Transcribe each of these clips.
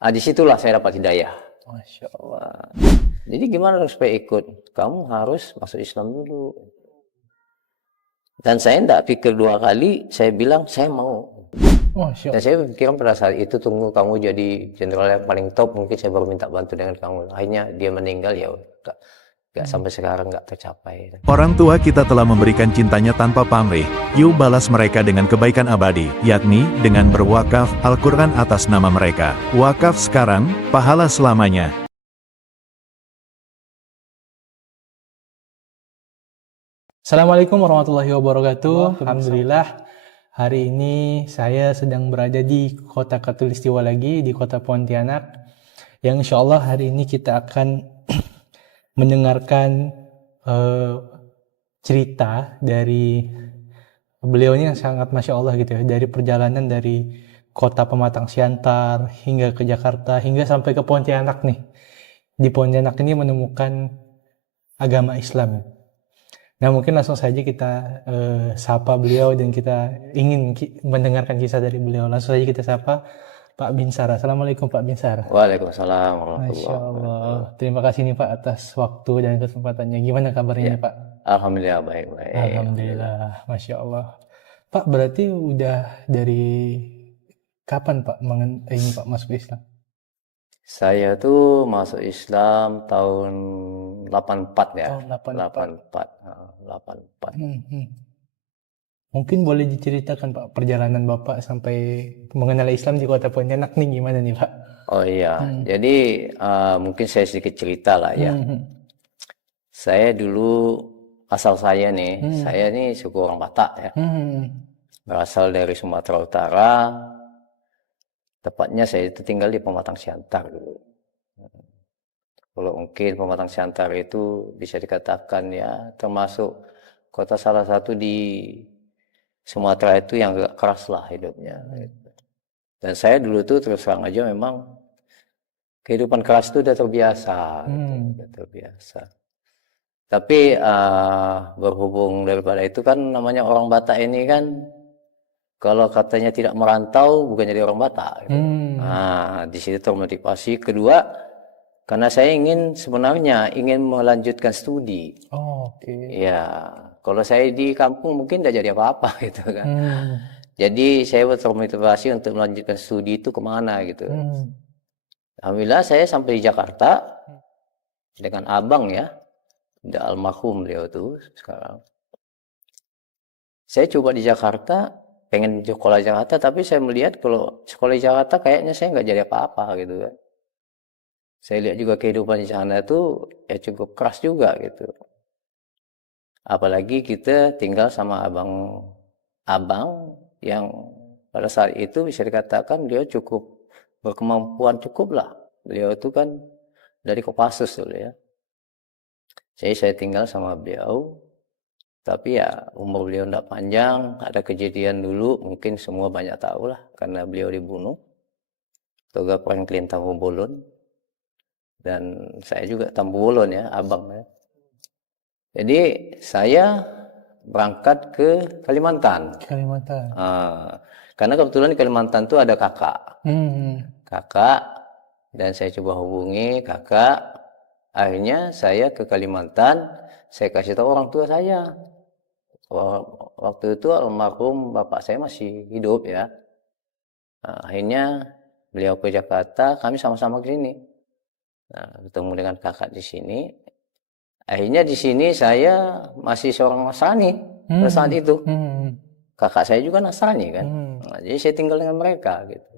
Disitulah saya dapat hidayah. Masya Allah. Jadi gimana dong supaya ikut? Kamu harus masuk Islam dulu. Dan saya tidak pikir dua kali, saya bilang saya mau. Masya Dan Allah. saya pikirkan pada saat itu, tunggu kamu jadi jenderal yang paling top, mungkin saya baru minta bantu dengan kamu. Akhirnya dia meninggal, ya udah. Gak sampai sekarang gak tercapai. Orang tua kita telah memberikan cintanya tanpa pamrih, yuk balas mereka dengan kebaikan abadi, yakni dengan berwakaf Al-Quran atas nama mereka. Wakaf sekarang, pahala selamanya. Assalamualaikum warahmatullahi wabarakatuh. Alhamdulillah, hari ini saya sedang berada di kota Katulistiwa lagi, di kota Pontianak. Yang insya Allah hari ini kita akan mendengarkan cerita dari beliau ini yang sangat Masya Allah gitu ya. Dari perjalanan dari kota Pematang Siantar hingga ke Jakarta, hingga sampai ke Pontianak nih. Di Pontianak ini menemukan agama Islam. Nah, mungkin langsung saja kita sapa beliau dan kita ingin mendengarkan kisah dari beliau. Langsung saja kita sapa Pak Binsar. Assalamualaikum Pak Binsar. Waalaikumsalam Masya warahmatullahi Allah. wabarakatuh. Terima kasih nih Pak atas waktu dan kesempatannya. Gimana kabarnya Ya, nih Pak? alhamdulillah baik-baik. Alhamdulillah. Masya Allah. Pak, berarti udah dari kapan Pak ini Pak masuk Islam? Saya tuh masuk Islam tahun 84 ya. Tahun 84. 84. 84. Mungkin boleh diceritakan Pak perjalanan Bapak sampai mengenal Islam di kota Pontianak nih gimana nih Pak? Oh iya, jadi mungkin saya sedikit cerita lah ya. Saya dulu, asal saya nih, saya nih suku orang Batak ya. Berasal dari Sumatera Utara. Tepatnya saya itu tinggal di Pematang Siantar dulu. Kalau mungkin Pematang Siantar itu bisa dikatakan ya termasuk kota salah satu di Sumatera itu yang agak keras lah hidupnya. Dan saya dulu tuh terus terang aja memang kehidupan keras itu udah terbiasa. Udah terbiasa. Tapi berhubung daripada itu kan namanya orang Batak ini kan kalau katanya tidak merantau bukan jadi orang Batak. Gitu. Nah, di situ termotivasi. Kedua, karena saya sebenarnya ingin melanjutkan studi. Oh, oke. Ya, kalau saya di kampung mungkin tidak jadi apa-apa gitu kan. Jadi saya termotivasi untuk melanjutkan studi itu kemana gitu. Alhamdulillah saya sampai di Jakarta dengan abang ya, udah almarhum beliau tuh sekarang. Saya coba di Jakarta, pengen sekolah di Jakarta, tapi saya melihat kalau sekolah di Jakarta kayaknya saya nggak jadi apa-apa gitu kan. Saya lihat juga kehidupan di sana itu ya cukup keras juga gitu. Apalagi kita tinggal sama abang yang pada saat itu bisa dikatakan dia cukup berkemampuan cukup lah. Beliau itu kan dari Kopassus dulu ya. Jadi saya tinggal sama beliau. Tapi ya umur beliau tidak panjang, ada kejadian dulu, mungkin semua banyak tahu lah, karena beliau dibunuh. Toga Franklin Tambubolon. Dan saya juga Tambubolon ya, abang ya. Jadi saya berangkat ke Kalimantan. Kalimantan. Karena kebetulan di Kalimantan itu ada kakak. Kakak, dan saya coba hubungi kakak. Akhirnya saya ke Kalimantan, saya kasih tahu orang tua saya. Waktu itu almarhum bapak saya masih hidup ya. Akhirnya beliau ke Jakarta, kami sama-sama ke sini. Ketemu dengan kakak di sini. Akhirnya di sini saya masih seorang Nasrani pada saat itu. Kakak saya juga Nasrani kan. Jadi saya tinggal dengan mereka gitu.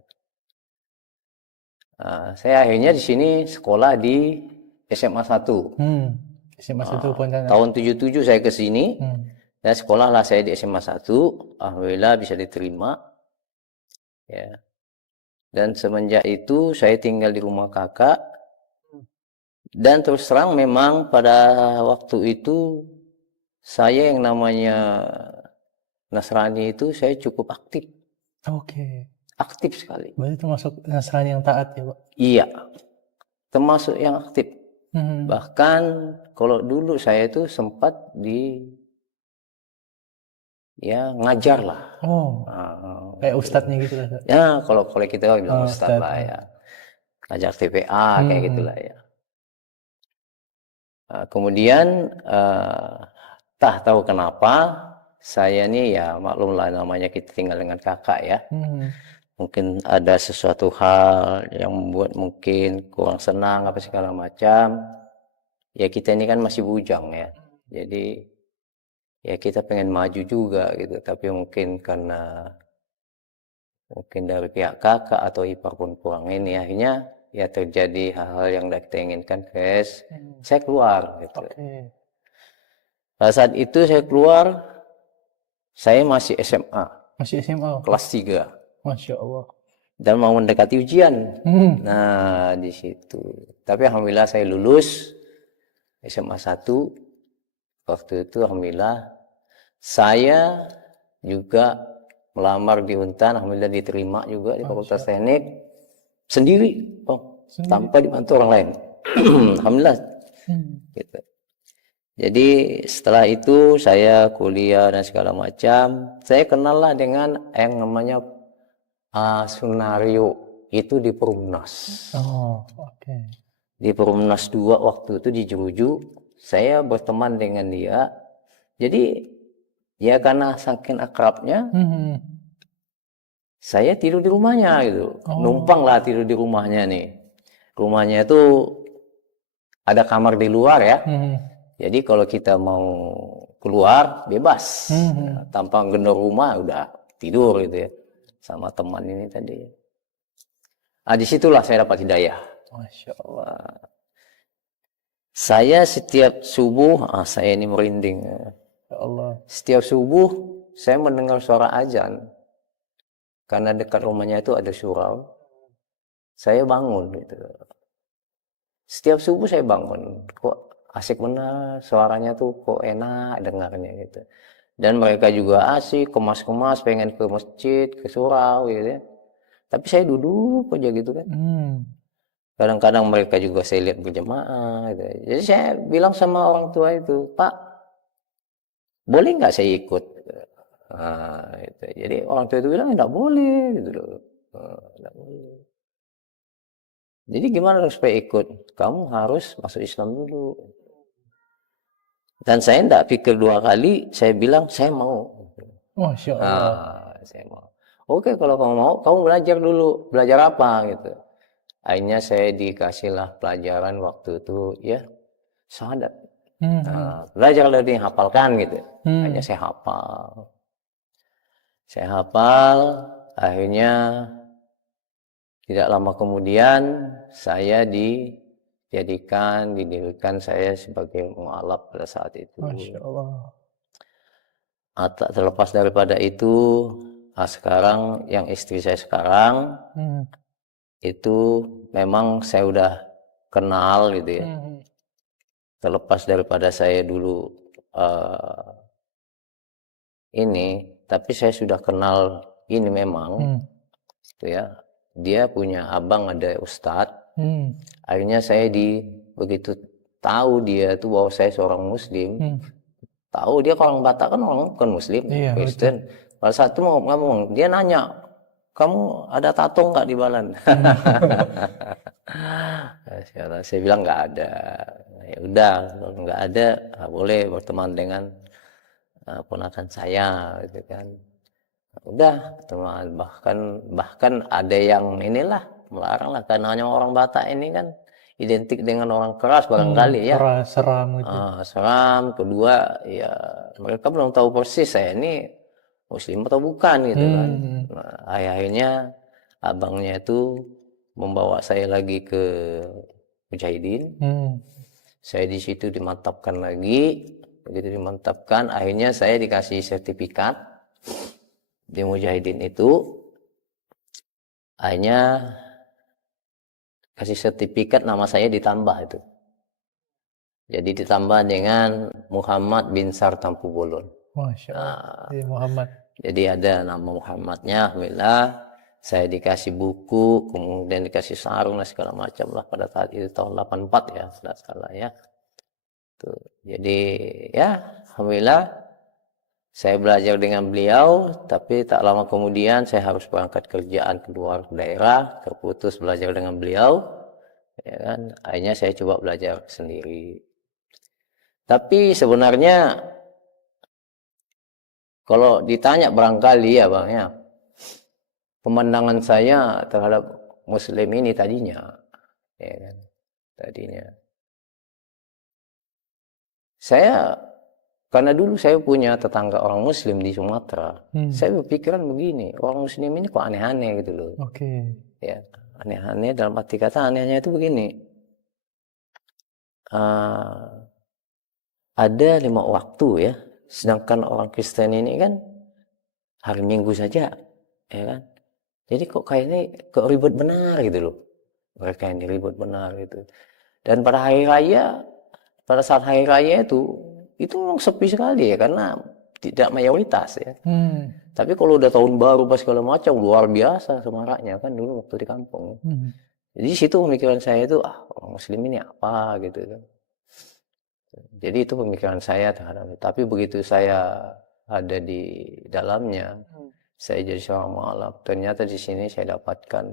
Saya akhirnya di sini sekolah di SMA 1. SMA 1 Pontianak. Tahun 77 saya ke sini. Dan sekolahlah saya di SMA 1. Alhamdulillah bisa diterima. Ya. Dan semenjak itu saya tinggal di rumah kakak. Dan terus terang memang pada waktu itu saya yang namanya Nasrani itu saya cukup aktif. Oke. Aktif sekali. Berarti termasuk Nasrani yang taat ya Pak? Iya. Termasuk yang aktif. Bahkan kalau dulu saya itu sempat ngajar lah. Oh. Kayak ustadznya gitu lah. Ya, kalau kita bilang ustadz lah ya. ngajak TPA kayak Hmm. gitulah ya. Kemudian tak tahu kenapa saya nih ya maklumlah namanya kita tinggal dengan kakak ya. Hmm. Mungkin ada sesuatu hal yang membuat mungkin kurang senang apa segala macam. Ya kita ini kan masih bujang ya. Jadi ya kita pengen maju juga gitu. Tapi mungkin karena mungkin dari pihak kakak atau ipar pun kurang ini akhirnya ya terjadi hal-hal yang tidak kita inginkan, guys. Saya keluar gitu. Oke. Pada saat itu saya keluar, saya masih SMA, Masih SMA. kelas 3 Masya Allah. dan mau mendekati ujian. Hmm. Nah, di situ. Tapi alhamdulillah saya lulus SMA 1. Waktu itu alhamdulillah saya juga melamar di Untan, alhamdulillah diterima juga di Fakultas Teknik sendiri, tanpa dibantu orang lain. Alhamdulillah. Gitu. Jadi setelah itu saya kuliah dan segala macam, saya kenal lah dengan yang namanya Sunario itu di Perumnas. Oh, oke. Di Perumnas 2 waktu itu di Jeruju, saya berteman dengan dia. Jadi ya karena saking akrabnya, saya tidur di rumahnya gitu. Numpang lah tidur di rumahnya nih. Rumahnya itu ada kamar di luar ya. Jadi kalau kita mau keluar bebas, tanpa gendor rumah udah tidur gitu ya. Sama teman ini tadi. Disitulah saya dapat hidayah. Masya Allah. Saya setiap subuh, saya ini merinding. Ya Allah. Setiap subuh saya mendengar suara azan. Karena dekat rumahnya itu ada surau. Saya bangun gitu. Setiap subuh saya bangun. Kok asik benar suaranya tuh, kok enak dengarnya gitu. Dan mereka juga asik, kemas-kemas, pengen ke masjid, ke surau gitu ya. Tapi saya duduk aja gitu kan. Kadang-kadang mereka juga saya lihat berjemaah gitu. Jadi saya bilang sama orang tua itu, Pak, boleh nggak saya ikut? Gitu. Jadi orang tua itu bilang enggak boleh gitu loh. Enggak boleh. Jadi gimana dong supaya ikut? Kamu harus masuk Islam dulu. Dan saya enggak pikir 2 kali, saya bilang saya mau. Masya Allah. Saya mau. Oke, kalau kamu mau, kamu belajar dulu. Belajar apa gitu. Akhirnya saya dikasihlah pelajaran waktu itu ya syahadat. Belajar dari hafalkan gitu. Akhirnya saya hafal. Saya hafal, akhirnya tidak lama kemudian saya didirikan saya sebagai mualaf pada saat itu. Masya Allah. Tak terlepas daripada itu, sekarang yang istri saya sekarang itu memang saya udah kenal gitu ya. Terlepas daripada saya dulu ini, tapi saya sudah kenal ini memang, gitu ya. Dia punya abang ada ustadz. Akhirnya saya begitu tahu dia itu bahwa saya seorang muslim, tahu dia kalau orang Batak kan orang bukan muslim, Kristen. Pada saat itu mau ngomong, dia nanya, kamu ada tato nggak di badan? Saya bilang nggak ada. Ya udah, kalau nggak ada, boleh berteman dengan ponakan saya, gitu kan. Udah teman, bahkan ada yang inilah melarang lah, karena hanya orang Batak ini kan identik dengan orang keras barangkali ya. Keras, seram gitu. Seram. Kedua ya mereka belum tahu persis saya ini muslim atau bukan gitu kan. Nah, akhirnya abangnya itu membawa saya lagi ke Mujahidin. Saya di situ dimantapkan lagi. Begitu dimantapkan, akhirnya saya dikasih sertifikat di Mujahidin itu. Akhirnya kasih sertifikat, nama saya ditambah itu. Jadi ditambah dengan Muhammad bin Sar Tampu Bolon. Masya Allah. Muhammad. Jadi ada nama Muhammadnya, alhamdulillah. Saya dikasih buku, kemudian dikasih sarung dan segala macam lah pada saat itu tahun 84 ya, tidak salah ya. Tuh. Jadi ya alhamdulillah Saya belajar dengan beliau, tapi tak lama kemudian saya harus berangkat kerjaan keluar daerah, terputus belajar dengan beliau, ya kan? Akhirnya saya coba belajar sendiri. Tapi sebenarnya kalau ditanya barangkali ya Bang ya, pemandangan saya terhadap Muslim ini tadinya, ya kan? Tadinya saya, karena dulu saya punya tetangga orang Muslim di Sumatera, saya berpikiran begini, orang Muslim ini kok aneh-aneh gitu loh. Oke. Ya, aneh-aneh dalam arti kata anehnya itu begini. Ada 5 waktu ya, sedangkan orang Kristen ini kan hari Minggu saja, ya kan. Jadi kok kayaknya kok ribet benar gitu loh. Mereka ini ribet benar gitu. Dan pada hari raya, pada saat hari raya itu memang sepi sekali ya, karena tidak mayoritas ya. Tapi kalau udah tahun baru pas segala macam, luar biasa semaraknya kan dulu waktu di kampung. Jadi situ pemikiran saya itu, orang Muslim ini apa gitu kan. Jadi itu pemikiran saya terhadap itu. Tapi begitu saya ada di dalamnya, saya jadi seorang mualaf. Ternyata di sini saya dapatkan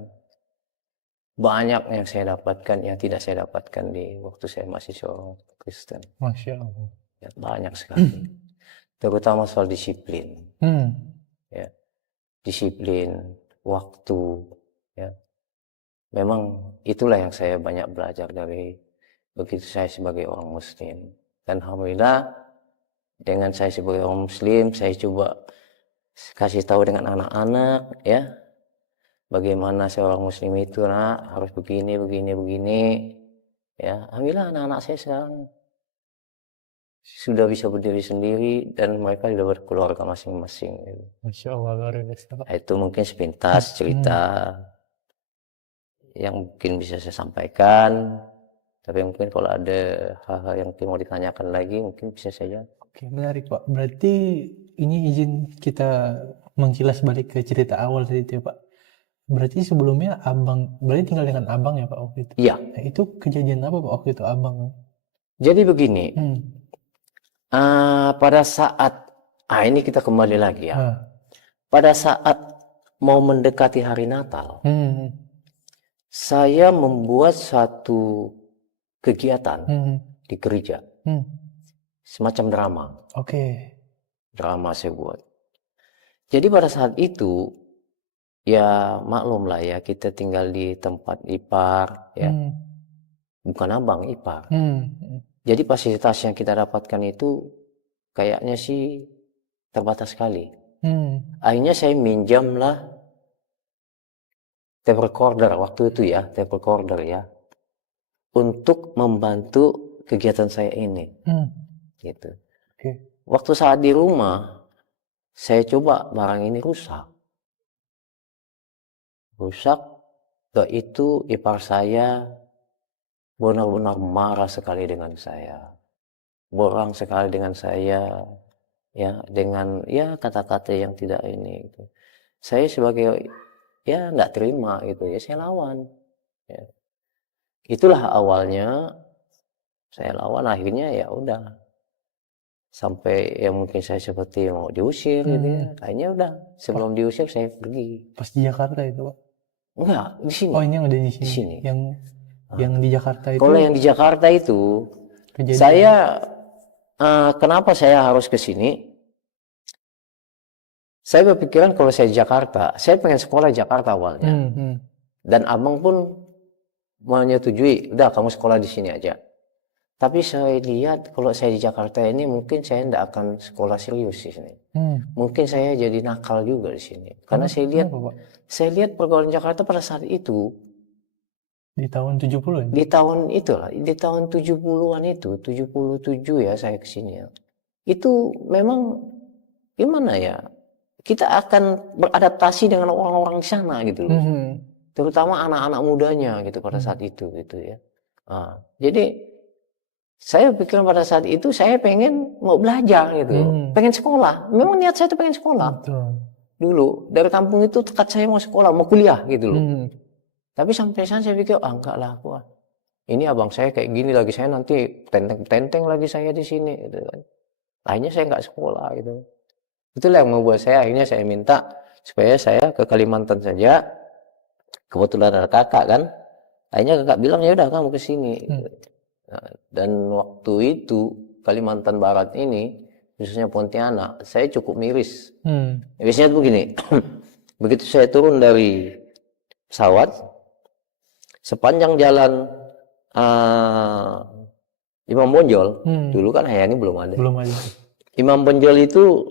banyak yang saya dapatkan yang tidak saya dapatkan di waktu saya masih seorang Kristen. Masya Allah. Ya, banyak sekali. Terutama soal disiplin. Ya, disiplin, waktu. Ya. Memang itulah yang saya banyak belajar dari begitu saya sebagai orang Muslim. Dan alhamdulillah dengan saya sebagai orang Muslim, saya coba kasih tahu dengan anak-anak ya, bagaimana seorang Muslim itu harus begini, ya. Alhamdulillah anak-anak saya sekarang sudah bisa berdiri sendiri dan mereka sudah berkeluarga masing-masing. Masya Allah, luar biasa. Itu mungkin sepintas cerita yang mungkin bisa saya sampaikan. Tapi mungkin kalau ada hal-hal yang mau ditanyakan lagi, mungkin bisa saja. Oke, menarik Pak. Berarti ini izin kita mengkilas balik ke cerita awal tadi itu ya Pak. Berarti sebelumnya Abang, berarti tinggal dengan Abang ya Pak waktu itu? Iya. Nah, itu kejadian apa Pak waktu itu Abang? Jadi begini, pada saat, ini kita kembali lagi ya. Pada saat mau mendekati hari Natal, saya membuat satu kegiatan di gereja, semacam drama. Oke. Drama saya buat. Jadi pada saat itu, ya maklum lah ya, kita tinggal di tempat ipar, ya, bukan abang, ipar. Jadi fasilitas yang kita dapatkan itu kayaknya sih terbatas sekali. Akhirnya saya minjamlah tape recorder waktu itu ya, tape recorder ya, untuk membantu kegiatan saya ini. Gitu. Waktu saat di rumah, saya coba barang ini rusak. Itu ipar saya benar-benar marah sekali dengan saya. Borang sekali dengan saya, ya, dengan ya kata-kata yang tidak ini gitu. Saya sebagai ya nggak terima gitu ya, saya lawan. Ya. Itulah awalnya saya lawan, akhirnya ya udah sampai ya mungkin saya seperti mau diusir gitu ya. Akhirnya udah sebelum diusir saya pergi. Pas di Jakarta itu Pak? Enggak, di sini. Oh, ini yang ada di sini. Di sini. Yang di Jakarta itu. Kalau yang di Jakarta itu saya kenapa saya harus ke sini? Saya berpikiran kalau saya di Jakarta, saya pengen sekolah di Jakarta awalnya. Dan abang pun menyetujui, udah kamu sekolah di sini aja. Tapi saya lihat kalau saya di Jakarta ini mungkin saya tidak akan sekolah serius di sini. Mungkin saya jadi nakal juga di sini. Karena saya lihat pergaulan Jakarta pada saat itu. Di tahun 70 ya? Di tahun itulah, di tahun 70-an itu, 77 ya saya ke sini ya. Itu memang gimana ya? Kita akan beradaptasi dengan orang-orang di sana gitu loh. Terutama anak-anak mudanya gitu pada saat itu gitu ya. Jadi saya pikir pada saat itu saya pengen mau belajar gitu, pengen sekolah. Memang niat saya itu pengen sekolah. Dulu dari kampung itu tekad saya mau sekolah, mau kuliah gitu loh. Tapi sampai sana saya pikir, enggak lah, ini abang saya kayak gini lagi, saya nanti tenteng lagi saya di sini gitu kan. Akhirnya saya nggak sekolah gitu. Itulah yang membuat saya akhirnya saya minta supaya saya ke Kalimantan saja. Kebetulan ada kakak kan. Akhirnya kakak bilang ya udah kamu ke sini. Nah, dan waktu itu Kalimantan Barat ini khususnya Pontianak, saya cukup miris. Mirisnya tuh begini. Begitu saya turun dari pesawat, sepanjang jalan Imam Bonjol, dulu kan Hayani belum ada. Belum ada. Imam Bonjol itu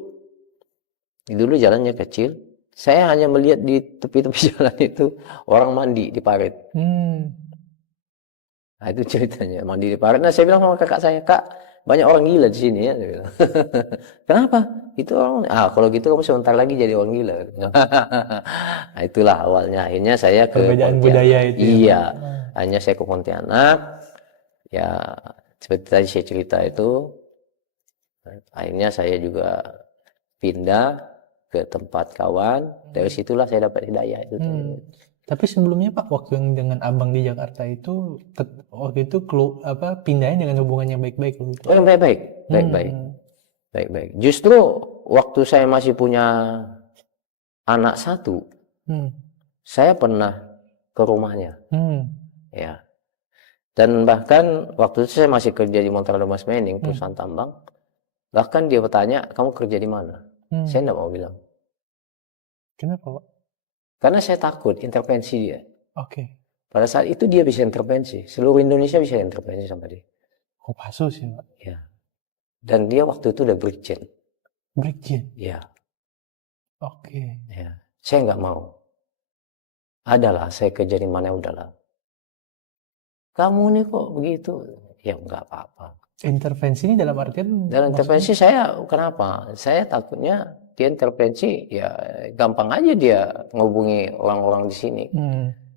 dulu jalannya kecil. Saya hanya melihat di tepi-tepi jalan itu orang mandi di parit. Nah, itu ceritanya, mandi di parit. Nah, saya bilang sama kakak saya, Kak, banyak orang gila di sini ya. Saya bilang. Kenapa? Itu orang, kalau gitu kamu sebentar lagi jadi orang gila. Nah, itulah awalnya. Akhirnya saya ke Perbedaan Pontianak. budaya itu. Iya, akhirnya saya ke Pontianak. Ya, seperti tadi saya cerita itu. Akhirnya saya juga pindah ke tempat kawan. Dari situlah saya dapat hidayah itu. Tapi sebelumnya Pak, waktu yang dengan abang di Jakarta itu, waktu itu pindahnya dengan hubungannya baik-baik gitu. Oh, yang baik-baik, baik-baik. Justru waktu saya masih punya anak satu, saya pernah ke rumahnya, ya. Dan bahkan waktu itu saya masih kerja di Montreal Mas Mening, perusahaan tambang. Bahkan dia bertanya, kamu kerja di mana? Saya tidak mau bilang. Kenapa Pak? Karena saya takut intervensi dia. Oke. Pada saat itu dia bisa intervensi. Seluruh Indonesia bisa intervensi sama dia. Oh, kasus ya Pak? Ya. Dan dia waktu itu udah Brigjen. Brigjen? Ya. Oke. Ya. Saya nggak mau. Adalah, saya kerja di mana udahlah. Kamu nih kok begitu? Ya nggak apa-apa. Intervensi ini dalam artian? Dalam intervensi saya, kenapa? Saya takutnya dia intervensi, ya gampang aja dia ngehubungi orang-orang di sini.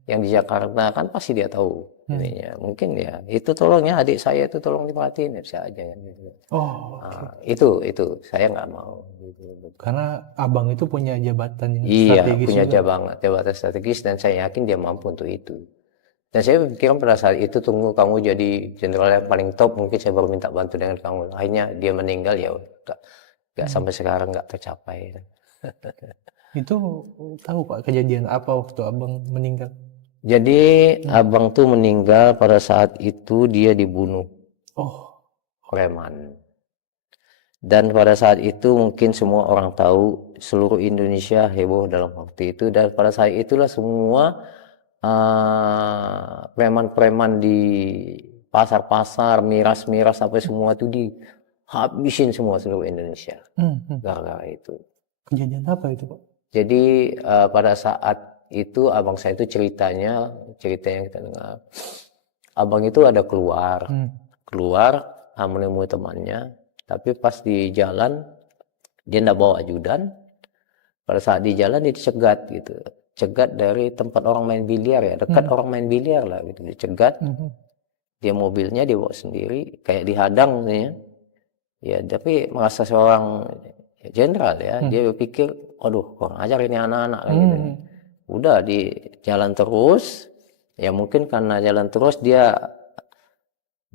Yang di Jakarta kan pasti dia tahu. Mungkin ya, itu tolong ya adik saya itu tolong diperhatiin, ya bisa aja. Oh, itu saya nggak mau. Karena abang itu punya jabatan yang Iya, strategis. punya jabatan strategis dan saya yakin dia mampu untuk itu. Dan saya pikirkan pada saat itu, tunggu kamu jadi jenderal yang paling top, mungkin saya baru minta bantu dengan kamu. Akhirnya dia meninggal, ya udah. Nggak sampai sekarang nggak tercapai. Itu tahu Pak kejadian apa waktu abang meninggal? Jadi abang tuh meninggal pada saat itu dia dibunuh preman. Dan pada saat itu mungkin semua orang tahu, seluruh Indonesia heboh dalam waktu itu. Dan pada saat itulah semua preman-preman di pasar-pasar, miras-miras sampai semua itu dihabisin semua seluruh Indonesia. Gara-gara itu. Kejadian apa itu Pak? Jadi pada saat itu abang saya itu cerita yang kita dengar. Abang itu ada keluar menemui temannya, tapi pas di jalan dia nggak bawa ajudan. Pada saat di jalan dia dicegat gitu. Cegat dari tempat orang main biliar ya, dekat orang main biliar lah gitu, dicegat. Dia mobilnya dia bawa sendiri, kayak dihadang ya. Ya, tapi merasa seorang jenderal ya, dia berpikir, aduh, kurang ajar ini anak-anak gitu. Udah di jalan terus, ya mungkin karena jalan terus dia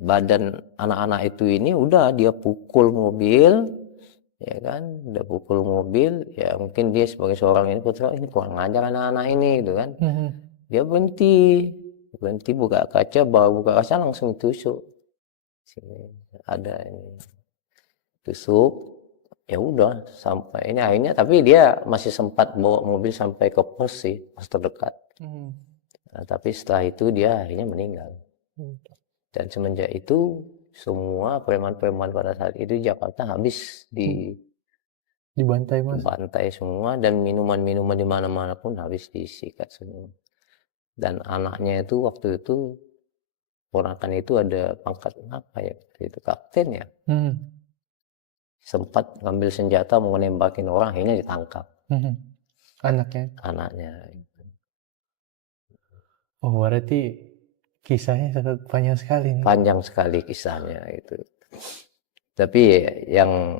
badan anak-anak itu ini udah dia pukul mobil, ya kan, udah pukul mobil, ya mungkin dia sebagai seorang ini putra ini kurang ajar anak-anak ini gitu kan. Dia berhenti buka kaca, buka kaca langsung ditusuk. Sini ada ini tusuk. Ya udah sampai ini akhirnya, tapi dia masih sempat bawa mobil sampai ke pos sih, pos terdekat. Nah, tapi setelah itu dia akhirnya meninggal. Dan semenjak itu semua preman-preman pada saat itu Jakarta habis dibantai Mas. Dibantai semua, dan minuman-minuman di mana-mana pun habis disikat semua. Dan anaknya itu waktu itu ponakan itu ada pangkat apa ya? Itu kapten ya. Sempat ngambil senjata mau nembakin orang, akhirnya ditangkap. Anaknya. Oh, berarti kisahnya sangat panjang sekali nih. Panjang sekali kisahnya itu. Tapi yang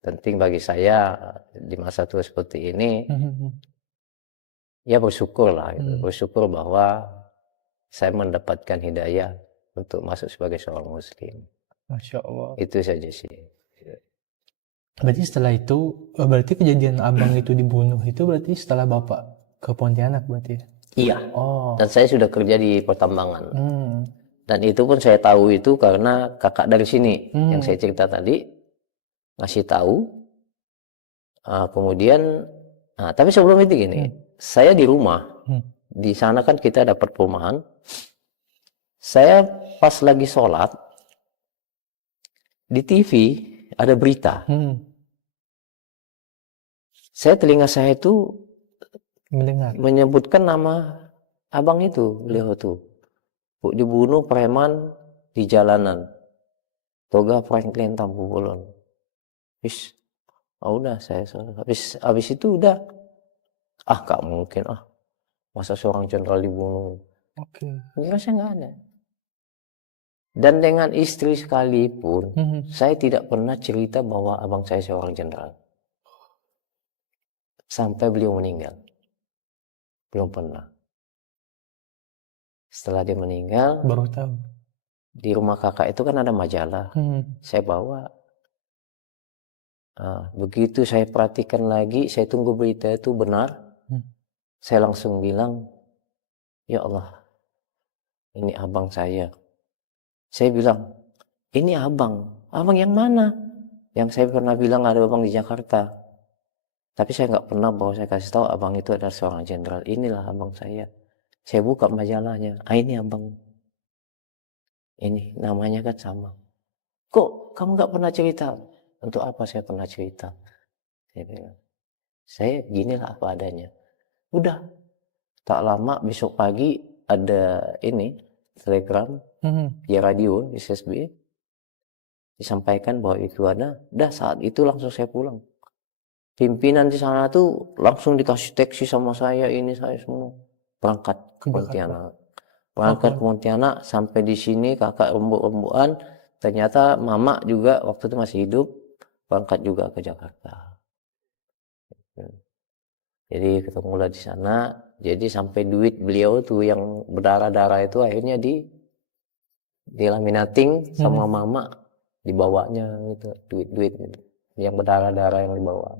penting bagi saya di masa tua seperti ini, ya bersyukur lah, bersyukur bahwa saya mendapatkan hidayah untuk masuk sebagai seorang muslim. Masya Allah. Itu saja sih. Berarti setelah itu, berarti kejadian abang itu dibunuh itu berarti setelah bapak ke Pontianak berarti ya? Iya. Oh. Dan saya sudah kerja di pertambangan. Hmm. Dan itu pun saya tahu itu karena kakak dari sini yang Hmm. saya cerita tadi ngasih tahu. Kemudian, tapi sebelum itu gini, saya di rumah. Di sana kan kita dapat perumahan. Saya pas lagi sholat di TV ada berita. Saya telinga saya itu Mendengar. menyebutkan nama abang itu, beliau tuh. Dibunuh preman di jalanan. Toga Franklin Tampu Bolon. Udah saya habis itu udah gak mungkin masa seorang jenderal dibunuh. Oke. Saya nggak ada. Dan dengan istri sekalipun saya tidak pernah cerita bahwa abang saya seorang jenderal sampai beliau meninggal, belum pernah. Setelah dia meninggal Baru tahu. di rumah kakak itu kan ada majalah, saya bawa. Begitu saya perhatikan lagi, saya tunggu berita itu benar, saya langsung bilang, ya Allah, ini abang saya. Saya bilang, ini abang yang mana? Yang saya pernah bilang ada abang di Jakarta. Tapi saya nggak pernah bahwa saya kasih tahu abang itu adalah seorang jenderal. Inilah abang saya. Saya buka majalahnya. Ini abang. Ini namanya kan sama. Kok kamu nggak pernah cerita? Untuk apa saya pernah cerita? Saya bilang, saya ginilah apa adanya. Udah. Tak lama besok pagi ada ini telegram via radio SSB disampaikan bahwa itu ada. Saat itu langsung saya pulang. Pimpinan di sana tuh langsung dikasih taksi sama saya, ini saya semua berangkat ke Pontianak. Berangkat ke Pontianak sampai di sini kakak rembuk-rembukan. Ternyata mama juga waktu itu masih hidup, berangkat juga ke Jakarta. Jadi ketemulah di sana. Jadi sampai duit beliau tuh yang berdarah-darah itu akhirnya dilaminating sama mama, dibawanya gitu, duit-duit gitu. Yang berdarah-darah yang dibawa.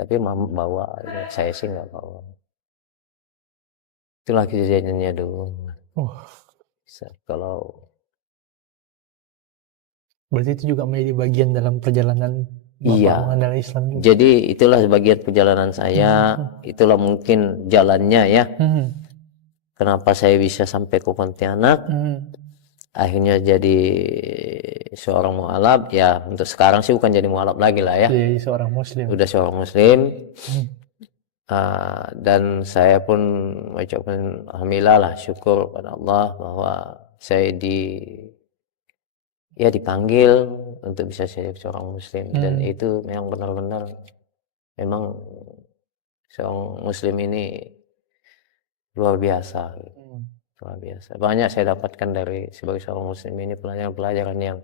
Tapi mama bawa, saya sih nggak bawa. Itulah kejadiannya dulu. Kalau berarti itu juga menjadi bagian dalam perjalanan Bapak mengenal Islam juga. Jadi itulah sebagian perjalanan saya, itulah mungkin jalannya ya. Kenapa saya bisa sampai ke Pontianak? Akhirnya jadi seorang mualaf ya. Untuk sekarang sih bukan jadi mualaf lagi lah ya. Jadi seorang muslim. Udah seorang muslim. Dan saya pun mengucapkan alhamdulillah lah, syukur pada Allah bahwa saya dipanggil untuk bisa jadi seorang muslim. Dan itu memang benar-benar memang seorang muslim ini luar biasa. Luar biasa. Banyak saya dapatkan dari sebagai seorang muslim ini pelajaran-pelajaran yang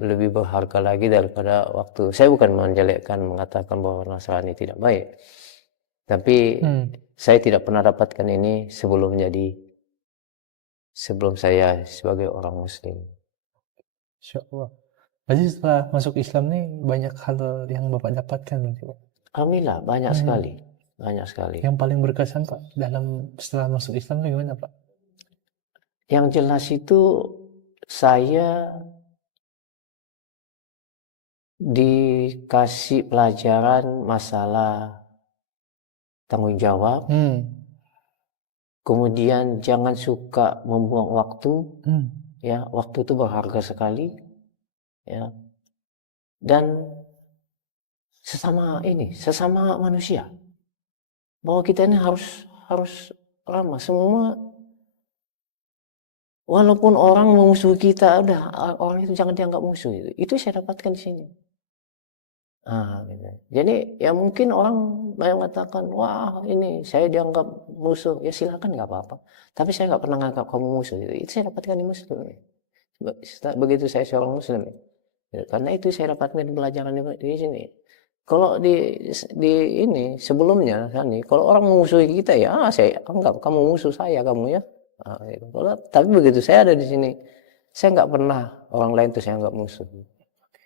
lebih berharga lagi daripada waktu. Saya bukan menjelekkan, mengatakan bahwa Nasrani tidak baik. Tapi saya tidak pernah dapatkan ini sebelum saya sebagai orang muslim. Insyaallah. Jadi setelah masuk Islam nih banyak hal yang Bapak dapatkan berarti Pak? Alhamdulillah banyak sekali. Banyak sekali. Yang paling berkesan Pak setelah masuk Islam gimana Pak? Yang jelas itu saya dikasih pelajaran masalah tanggung jawab. Kemudian jangan suka membuang waktu. Ya, waktu itu berharga sekali. Ya. Dan sesama manusia. Bahwa kita ini harus ramah semua. Walaupun orang memusuhi kita, orang itu jangan dianggap musuh. Itu saya dapatkan di sini. Gitu. Jadi ya mungkin orang mengatakan, wah ini saya dianggap musuh. Ya silakan, nggak apa-apa. Tapi saya nggak pernah menganggap kamu musuh. Itu saya dapatkan di muslim. Begitu saya seorang muslim. Karena itu saya dapatkan pelajaran di sini. Kalau di ini sebelumnya, kalau orang memusuhi kita ya saya anggap kamu musuh saya, kamu ya. Tapi begitu saya ada di sini, saya nggak pernah orang lain tuh saya anggap musuh.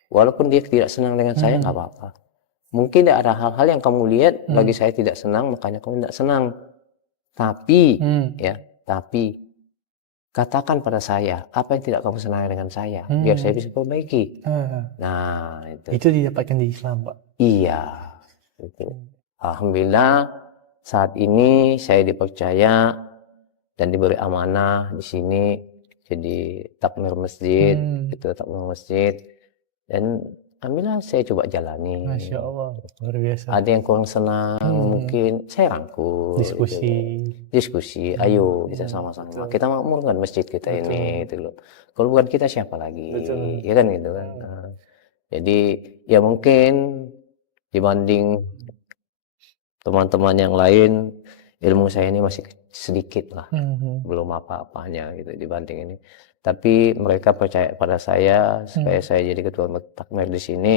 Walaupun dia tidak senang dengan saya, nggak apa-apa. Mungkin ada hal-hal yang kamu lihat bagi saya tidak senang, makanya kamu tidak senang. Tapi, tapi katakan pada saya apa yang tidak kamu senangi dengan saya, biar saya bisa perbaiki. Nah, Itu didapatkan di Islam, Pak. Iya, itu. Alhamdulillah saat ini saya dipercaya dan diberi amanah di sini jadi takmir masjid, dan alhamdulillah saya coba jalani. Masya Allah, luar biasa. Ada yang kurang senang, mungkin saya rangkul. Diskusi, ayo kita sama-sama. Kita makmurkan masjid kita ini, gitu loh. Kalau bukan kita siapa lagi? Ya kan gitu kan. Nah, jadi ya mungkin dibanding teman-teman yang lain, ilmu saya ini masih sedikit lah, belum apa-apanya gitu dibanding ini. Tapi mereka percaya pada saya supaya saya jadi ketua takmir di sini.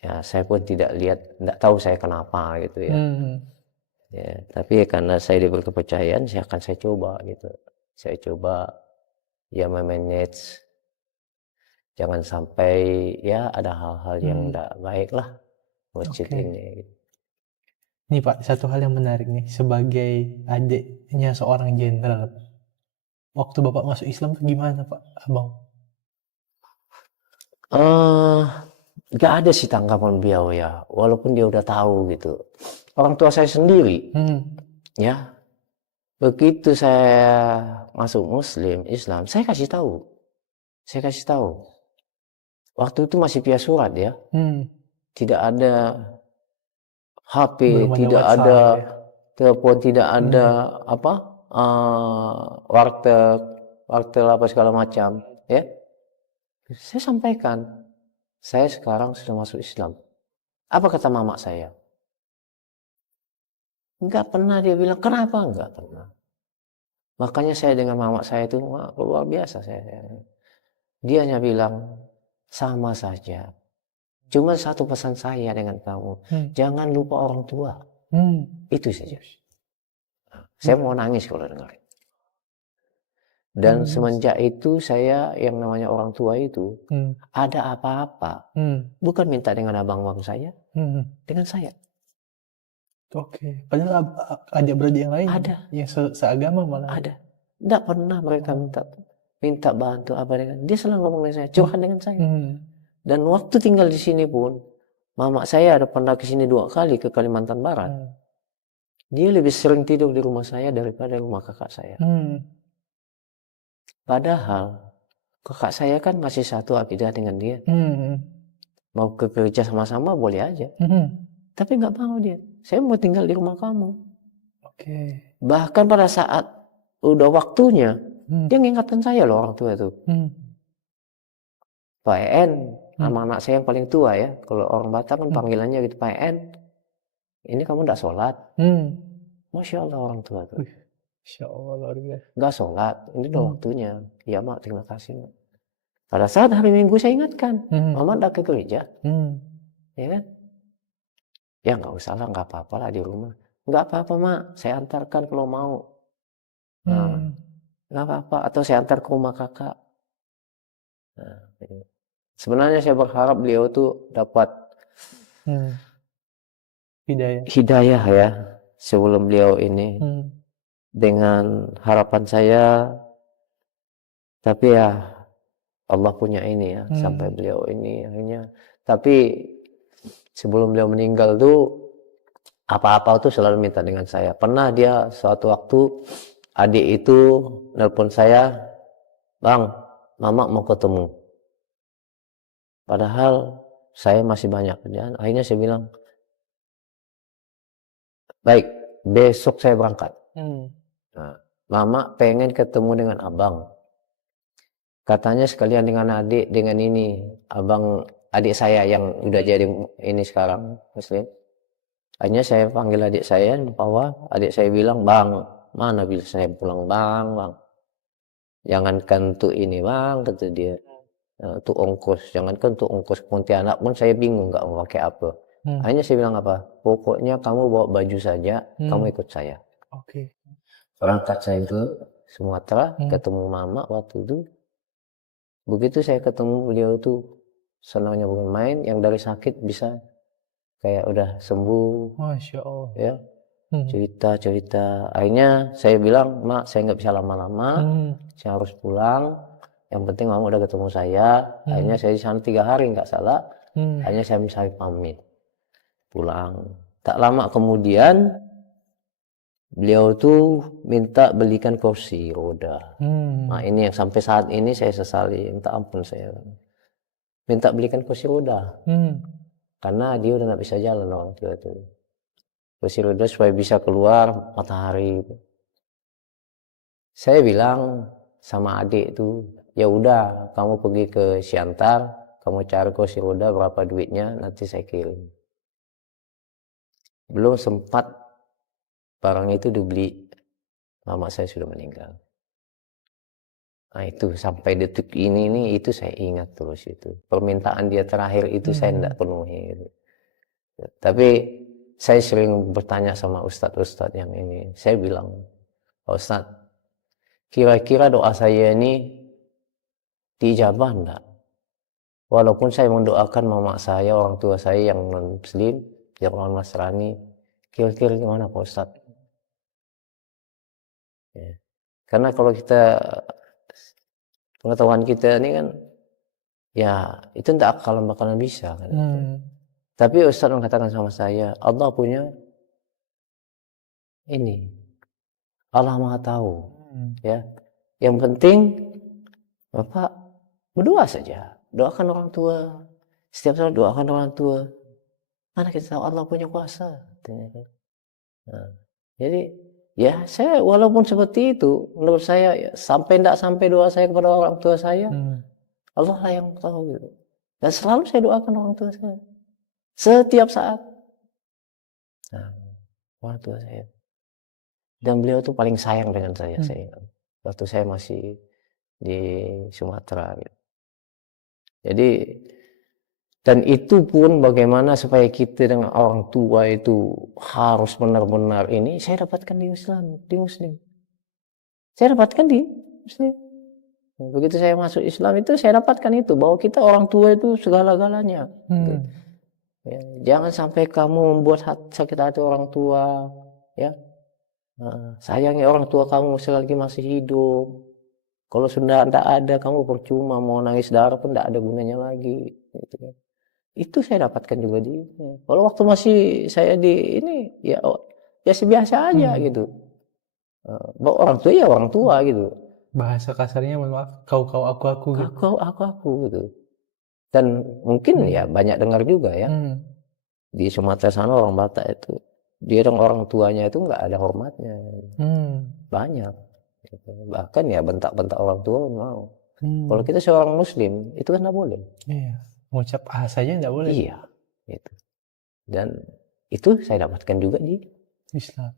Ya saya pun tidak tahu saya kenapa gitu ya. Ya, tapi karena saya diberi kepercayaan, saya coba gitu. Saya coba ya memanage, jangan sampai ya ada hal-hal yang tidak baik lah masjid ini. Nih Pak, satu hal yang menarik nih, sebagai adiknya seorang jenderal, waktu Bapak masuk Islam tuh gimana Pak, Abang? Gak ada sih tanggapan beliau ya, walaupun dia udah tahu gitu. Orang tua saya sendiri, ya, begitu saya masuk Islam, saya kasih tahu. Waktu itu masih via surat ya, tidak ada HP, tidak ada telepon, tidak ada warteg apa segala macam, ya. Saya sampaikan, saya sekarang sudah masuk Islam. Apa kata mama saya? Enggak pernah dia bilang, kenapa? Enggak pernah. Makanya saya dengan mama saya itu luar biasa. Dia hanya bilang, sama saja. Cuma satu pesan saya dengan kamu, jangan lupa orang tua. Itu saja. Saya mau nangis kalau dengar. Dan semenjak itu saya yang namanya orang tua itu, ada apa-apa, bukan minta dengan abang-abang saya, dengan saya. Oke, padahal adik-beradik yang lain ada, yang seagama malah ada. Tidak pernah mereka minta bantu apa dengan dia, selalu ngomong dengan saya, curhat dengan saya. Dan waktu tinggal di sini pun, mama saya ada pernah ke sini 2 kali ke Kalimantan Barat. Dia lebih sering tidur di rumah saya daripada rumah kakak saya. Padahal kakak saya kan masih satu akidah dengan dia. Mau ke gereja sama-sama boleh aja. Tapi nggak mau dia. Saya mau tinggal di rumah kamu. Bahkan pada saat udah waktunya, dia ngingatkan saya loh, orang tua itu. Pak En, sama anak saya yang paling tua ya. Kalau orang Batak kan panggilannya gitu, Pak En, ini kamu tidak sholat. Masya Allah orang tua tuh. Masya Allah luar biasa. Nggak sholat, ini udah waktunya. Ya mak, terima kasih mak. Pada saat hari Minggu saya ingatkan, mama tidak ke gereja, ya kan? Ya nggak usah lah, nggak apa-apa lah di rumah. Nggak apa-apa mak, saya antarkan kalau mau. Nah, nggak apa-apa, atau saya antar ke rumah kakak. Nah, sebenarnya saya berharap beliau tuh dapat hidayah ya sebelum beliau ini. Dengan harapan saya, tapi ya Allah punya ini ya, sampai beliau ini akhirnya. Tapi sebelum beliau meninggal tuh apa-apa tuh selalu minta dengan saya. Pernah dia suatu waktu adik itu nelpon saya, Bang, mama mau ketemu. Padahal saya masih banyak kerjaan. Akhirnya saya bilang, baik, besok saya berangkat. Nah, mama pengen ketemu dengan abang. Katanya sekalian dengan adik, dengan ini, abang, adik saya yang udah jadi ini sekarang Muslim. Akhirnya saya panggil adik saya, bahwa adik saya bilang, Bang, mana bisa saya pulang bang. Jangankan untuk ini bang, kata dia. Untuk ongkos, jangankan untuk ongkos Pontianak pun saya bingung nggak mau pakai apa. Akhirnya saya bilang apa? Pokoknya kamu bawa baju saja, kamu ikut saya. Berangkat saya ke Sumatera, ketemu mama waktu itu. Begitu saya ketemu beliau itu, senangnya bukan main, yang dari sakit bisa kayak udah sembuh, Masya Allah. ya Hmm. cerita. Akhirnya saya bilang, Mak, saya nggak bisa lama-lama, saya harus pulang. Yang penting Mama udah ketemu saya. Akhirnya saya di sana 3 hari nggak salah. Akhirnya saya bisa pamit pulang. Tak lama kemudian beliau tuh minta belikan kursi roda. Nah ini yang sampai saat ini saya sesali, minta ampun saya. Minta belikan kursi roda. Karena dia udah nggak bisa jalan orang tua itu. Kursi roda supaya bisa keluar matahari. Saya bilang sama adik itu, ya udah kamu pergi ke Siantar, kamu cari kursi roda berapa duitnya, nanti saya kirim. Belum sempat barang itu dibeli, mama saya sudah meninggal. Nah itu sampai detik ini nih, itu saya ingat terus itu. Permintaan dia terakhir itu saya tidak penuhi. Gitu. Tapi saya sering bertanya sama ustadz-ustadz yang ini. Saya bilang, Ustadz, kira-kira doa saya ini diijabah enggak? Walaupun saya mendoakan mama saya, orang tua saya yang non-muslim, yang non-Nasrani, kira-kira gimana Pak Ustadz? Ya. Karena kalau kita, pengetahuan kita ini kan, ya itu tidak bakalan bisa. Kan, Tapi Ustadz mengatakan sama saya, Allah punya ini, Allah Maha Tahu. Ya, yang penting Bapak berdoa saja, doakan orang tua. Setiap saat doakan orang tua. Mana kita tahu Allah punya kuasa. Nah, jadi ya saya walaupun seperti itu, menurut saya ya, tidak sampai doa saya kepada orang tua saya, Allah lah yang tahu gitu. Dan selalu saya doakan orang tua saya. Setiap saat. Nah, orang tua saya. Dan beliau tuh paling sayang dengan saya ingat. Waktu saya masih di Sumatera. Gitu. Jadi, dan itu pun bagaimana supaya kita dengan orang tua itu harus benar-benar ini, saya dapatkan di Islam, di Muslim. Saya dapatkan di Muslim. Begitu saya masuk Islam itu, saya dapatkan itu, bahwa kita orang tua itu segala-galanya. Gitu. Ya, jangan sampai kamu membuat sakit hati orang tua, ya. Sayangi orang tua kamu selagi masih hidup. Kalau sudah tidak ada, kamu percuma mau nangis darah pun tidak ada gunanya lagi. Gitu. Itu saya dapatkan juga di. Kalau waktu masih saya di ini, ya biasa-biasa aja gitu. Bahwa orang tua ya orang tua gitu. Bahasa kasarnya maaf, kau aku gitu. Aku gitu. Dan mungkin ya banyak dengar juga ya. Di Sumatera sana orang Batak itu, dia dan orang tuanya itu nggak ada hormatnya. Banyak. Gitu. Bahkan ya bentak-bentak orang tua mau. Kalau kita seorang Muslim itu kan nggak boleh. Iya. Mengucap saja nggak boleh. Iya. Gitu. Dan itu saya dapatkan juga di Islam.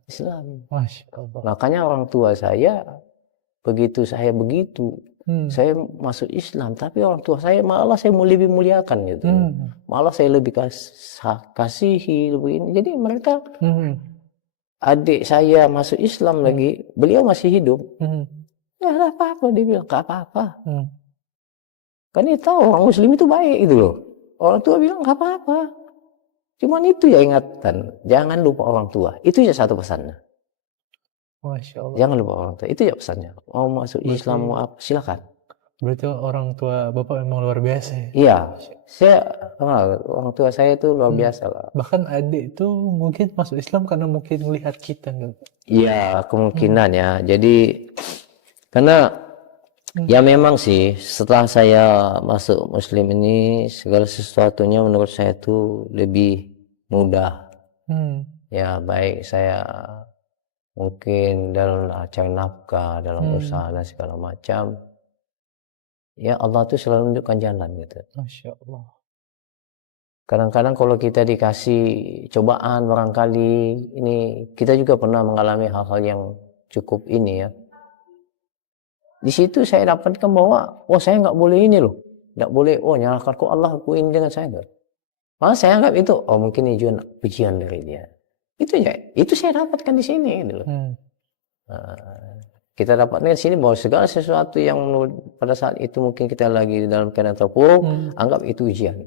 Masya Allah. Makanya orang tua saya begitu saya saya masuk Islam, tapi orang tua saya malah saya lebih muliakan gitu. Malah saya lebih kasihi, lebih ini. Jadi mereka adik saya masuk Islam lagi, beliau masih hidup. Ya nggak apa-apa, dia bilang nggak apa-apa. Kan dia tahu orang Muslim itu baik gitu loh. Orang tua bilang nggak apa-apa. Cuman itu ya ingatan, jangan lupa orang tua. Itu ya satu pesannya. Masya Allah. Jangan lupa orang tua. Itu ya pesannya. Mau masuk Islam mau apa, silakan. Berarti orang tua Bapak memang luar biasa ya? Iya. Orang tua saya itu luar biasa lah. Bahkan adik itu mungkin masuk Islam karena mungkin melihat kita kan? Iya, kemungkinan ya. Jadi karena ya memang sih setelah saya masuk Muslim ini segala sesuatunya menurut saya itu lebih mudah. Ya baik saya mungkin dalam cari nafkah, dalam usaha dan segala macam. Ya Allah tuh selalu menunjukkan jalan gitu. Masya Allah. Kadang-kadang kalau kita dikasih cobaan barangkali ini kita juga pernah mengalami hal-hal yang cukup ini ya. Di situ saya dapatkan bahwa saya nggak boleh ini loh, nggak boleh nyalahkan kok Allah aku ini dengan saya enggak. Malah saya anggap itu mungkin ini juga pujian dari dia. Itu saya dapatkan di sini gitu loh. kita dapatkan di sini bahwa segala sesuatu yang pada saat itu mungkin kita lagi dalam keadaan terpuruk, anggap itu ujian.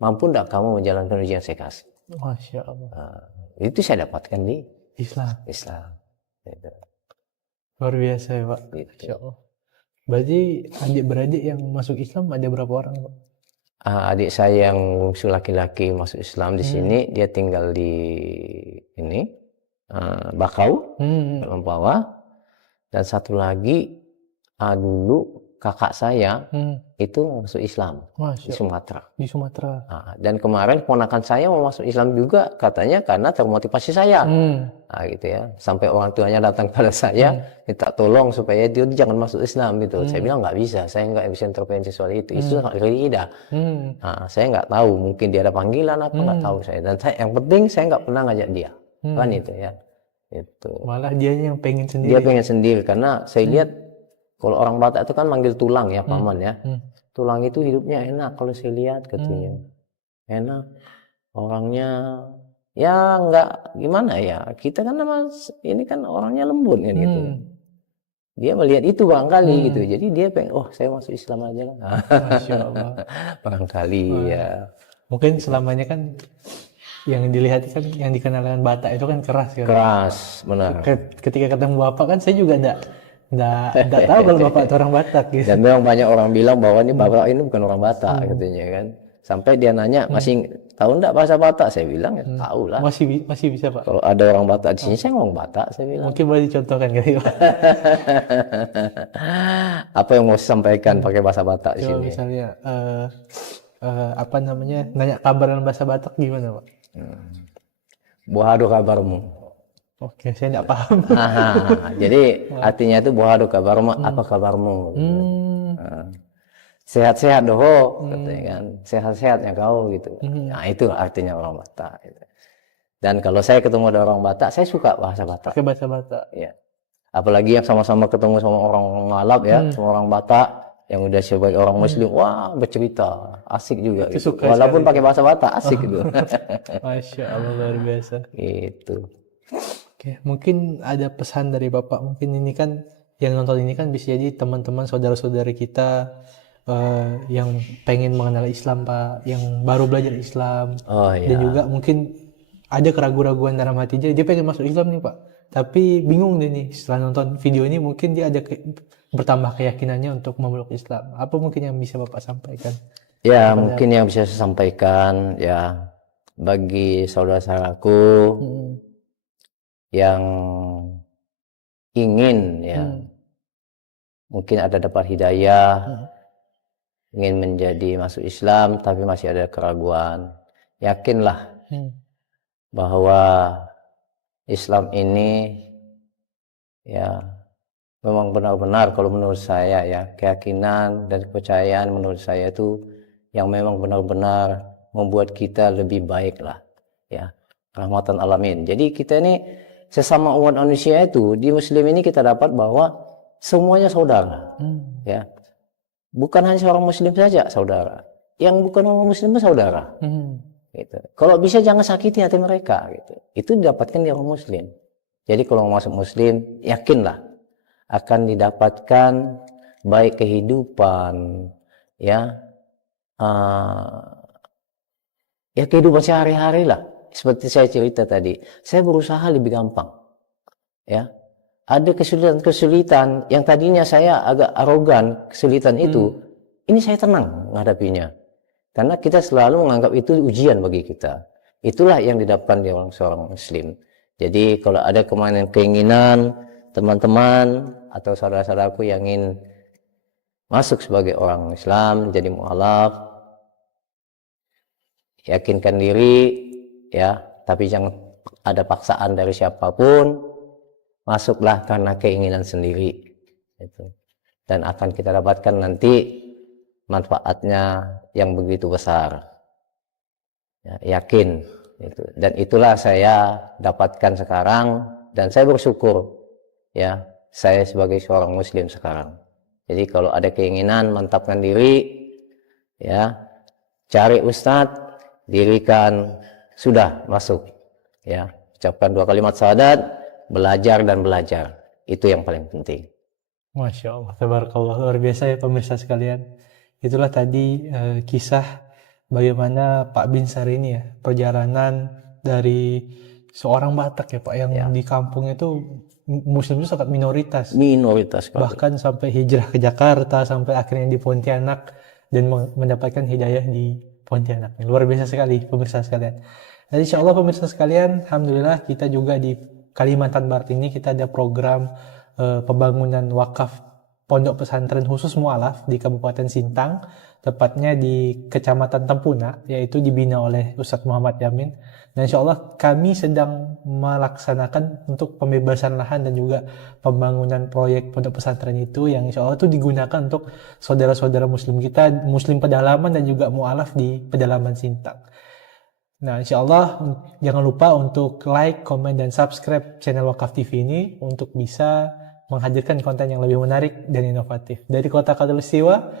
Mampu enggak kamu menjalankan ujian yang saya kasih? Masya Allah. Nah, itu saya dapatkan di Islam. Gitu. Luar biasa ya Pak. Gitu. Masya Allah. Berarti adik-beradik yang masuk Islam ada berapa orang Pak? Adik saya yang bungsu laki-laki masuk Islam di sini, dia tinggal di ini Bakau, Mempawah. Dan satu lagi dulu kakak saya itu masuk Islam di Sumatera. Di Sumatera. Dan kemarin ponakan saya mau masuk Islam juga katanya karena termotivasi saya. Gitu ya. Sampai orang tuanya datang pada saya minta tolong supaya dia jangan masuk Islam gitu. Saya bilang nggak bisa, saya nggak bisa intervensi soal itu. Itu sangat beda. Saya nggak tahu, mungkin dia ada panggilan apa nggak tahu saya. Dan yang penting saya nggak pernah ngajak dia. Kan itu ya. Itu. Malah dia yang pengen sendiri. Dia pengen sendiri karena saya lihat kalau orang Batak itu kan manggil tulang ya paman ya. Tulang itu hidupnya enak kalau saya lihat katanya. Enak. Orangnya ya nggak gimana ya. Kita kan ini kan orangnya lembut kan gitu. Dia melihat itu barangkali gitu. Jadi dia pengen saya masuk Islam aja lah. Masya Allah. Barangkali ya. Mungkin selamanya kan yang dilihat kan yang dikenal dengan Batak itu kan keras kan. Keras, benar. Ketika ketemu Bapak kan saya juga enggak tahu kalau Bapak itu orang Batak gitu. Dan memang banyak orang bilang bahwa ini Bapak ini bukan orang Batak katanya kan. Sampai dia nanya, masih tahu enggak bahasa Batak? Saya bilang ya tahu lah. Masih bisa Pak. Kalau ada orang Batak di sini saya ngomong Batak, saya bilang. Mungkin boleh dicontohkan kali Pak. Apa yang mau sampaikan pakai bahasa Batak di Coba sini? misalnya apa namanya? Nanya kabar dalam bahasa Batak gimana Pak? Bohado kabarmu. Oke, saya enggak paham. Jadi artinya itu bohado kabarmu, apa kabarmu? Sehat-sehat doho, katanya kan. Sehat-sehat ya kau gitu. Nah, itu artinya orang Batak gitu. Dan kalau saya ketemu ada orang Batak, saya suka bahasa Batak. Pakai bahasa Batak. Ya. Apalagi yang sama-sama ketemu sama orang Ngalap ya, sama orang Batak yang udah sebagai orang Muslim, wah bercerita, asik juga gitu. Walaupun pakai bahasa Batak, asik gitu. Masya Allah, luar biasa. Gitu. Oke, mungkin ada pesan dari Bapak. Mungkin ini kan yang nonton ini kan bisa jadi teman-teman saudara-saudari kita yang pengen mengenal Islam Pak, yang baru belajar Islam. Dan juga mungkin ada keraguan-raguan dalam hatinya, dia pengen masuk Islam nih Pak, tapi bingung deh nih setelah nonton video ini, mungkin dia ada bertambah keyakinannya untuk memeluk Islam. Apa mungkin yang bisa Bapak sampaikan? Ya, mungkin yang bisa saya sampaikan ya bagi saudara-saudaraku yang ingin ya mungkin ada dapat hidayah, ingin menjadi masuk Islam tapi masih ada keraguan. Yakinlah bahwa Islam ini ya memang benar-benar kalau menurut saya ya, keyakinan dan kepercayaan menurut saya itu yang memang benar-benar membuat kita lebih baik lah ya, rahmatan alamin. Jadi kita ini sesama umat manusia itu di Muslim ini kita dapat bahwa semuanya saudara ya, bukan hanya seorang Muslim saja saudara, yang bukan orang Muslim pun saudara gitu. Kalau bisa jangan sakiti hati mereka gitu, itu didapatkan di orang Muslim. Jadi kalau masuk Muslim, yakinlah akan didapatkan baik kehidupan ya, ya kehidupan sehari-hari lah. Seperti saya cerita tadi, saya berusaha lebih gampang ya. Ada kesulitan-kesulitan yang tadinya saya agak arogan, kesulitan itu ini saya tenang menghadapinya karena kita selalu menganggap itu ujian bagi kita. Itulah yang didapatkan di seorang Muslim. Jadi kalau ada keinginan teman-teman atau saudara-saudaraku yang ingin masuk sebagai orang Islam, jadi mu'alaf, yakinkan diri ya, tapi jangan ada paksaan dari siapapun, masuklah karena keinginan sendiri gitu. Dan akan kita dapatkan nanti manfaatnya yang begitu besar ya, yakin gitu. Dan itulah saya dapatkan sekarang dan saya bersyukur ya, saya sebagai seorang Muslim sekarang. Jadi kalau ada keinginan, mantapkan diri ya, cari ustadz, dirikan, sudah masuk ya, ucapkan 2 kalimat syahadat, belajar dan belajar, itu yang paling penting Masya Allah, tabarakallah, luar biasa ya pemirsa sekalian. Itulah tadi kisah bagaimana Pak Binsar ini ya, perjalanan dari seorang Batak ya Pak, yang di kampung itu Muslim itu sangat minoritas. Minoritas sekali. Bahkan sampai hijrah ke Jakarta, sampai akhirnya di Pontianak dan mendapatkan hidayah di Pontianak. Luar biasa sekali pemirsa sekalian. Dan insya Allah pemirsa sekalian, alhamdulillah kita juga di Kalimantan Barat ini kita ada program pembangunan wakaf pondok pesantren khusus mualaf di Kabupaten Sintang, tepatnya di Kecamatan Tempuna, yaitu dibina oleh Ustadz Muhammad Yamin. Dan insya Allah kami sedang melaksanakan untuk pembebasan lahan dan juga pembangunan proyek pondok pesantren itu, yang insya Allah itu digunakan untuk saudara-saudara muslim kita, muslim pedalaman dan juga mualaf di pedalaman Sintang. Nah, insya Allah jangan lupa untuk like, komen, dan subscribe channel Wakaf TV ini untuk bisa menghadirkan konten yang lebih menarik dan inovatif. Dari Kota Khatulistiwa,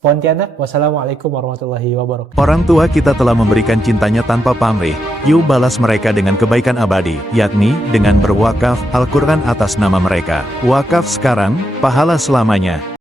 Pontianak, wassalamualaikum warahmatullahi wabarakatuh. Orang tua kita telah memberikan cintanya tanpa pamrih, yuk balas mereka dengan kebaikan abadi, yakni dengan berwakaf Al-Quran atas nama mereka. Wakaf sekarang, pahala selamanya.